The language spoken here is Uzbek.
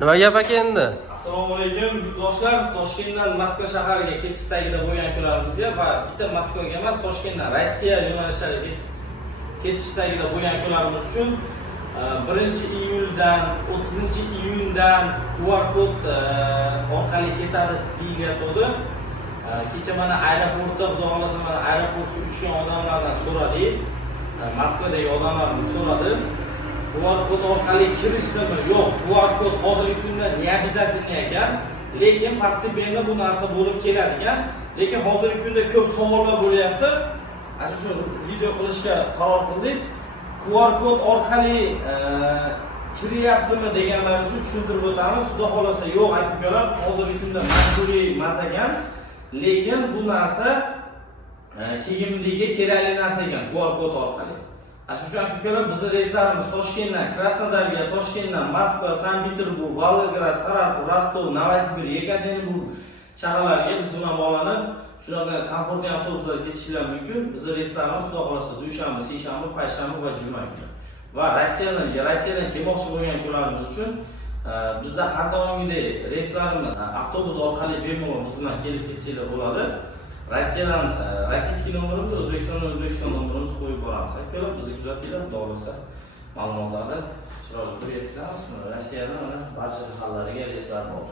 Nima gap aka endi? Assalomu alaykum yurtdoshlar. Toshkentdan Moskva shahariga ketishda bo'lgan kunlarimizga va bitta Moskvaga emas, Toshkentdan Rossiya yo'nalishlariga ketishda bo'lgan kunlarimiz uchun 1-iyuldan 30-iyundan QR kod orqali ketadi deyilyapti. Kecha mana aeroportda, xudo xolasa mana aeroportga uchgan odamlardan so'radik. Moskvadagi odamlardan so'radi. QR kod orqali kirishdimi? Yo'q, QR kod hozirgi kunda ne обязательно ekan, lekin постепенно bu narsa bo'lib keladi ekan. Lekin hozirgi kunda ko'p savollar bo'lyapti. Ana shu video qilishga qaror qildik. QR kod orqali kiryaptimi deganlar uchun tushuntirib o'tamiz. Xudo xolasa yo'q aka-ukalar, hozirgi kunda majburiy emas ekan, lekin bu narsa keyingiga kerakli narsa ekan QR kod orqali. Shuning uchun aka-ukalar bizning reyslarimiz Toshkentdan Krasnodarga, Toshkentdan Moskva, Sankt-Peterburg, Volgograd, Saratov, Rostov, Novosibirsk, Yekaterinburg shaharlariga biz bilan bog'lanib, shularga komfortli avtobuslarga ketishingiz mumkin. Bizning reyslarimiz xudo xolasa dushanba, seshanba, payshanba va juma kuni. Va Rossiyadan kelmoqchi bo'lgan kunlarimiz uchun bizda har doimgidek reyslarimiz avtobus orqali bemalol biz bilan kelib ketsanglar bo'ladi. Rossiyadan rossiyskiy nomerimiz, O'zbekistondan O'zbekiston nomerimizni qo'yib boramiz. Aka-ukalar bizni kuzatinglar, xudo xolasa ma'lumotlarni chiroyli qilib yetkazamiz. Rossiyadan mana barcha shaharlariga reyslar bor.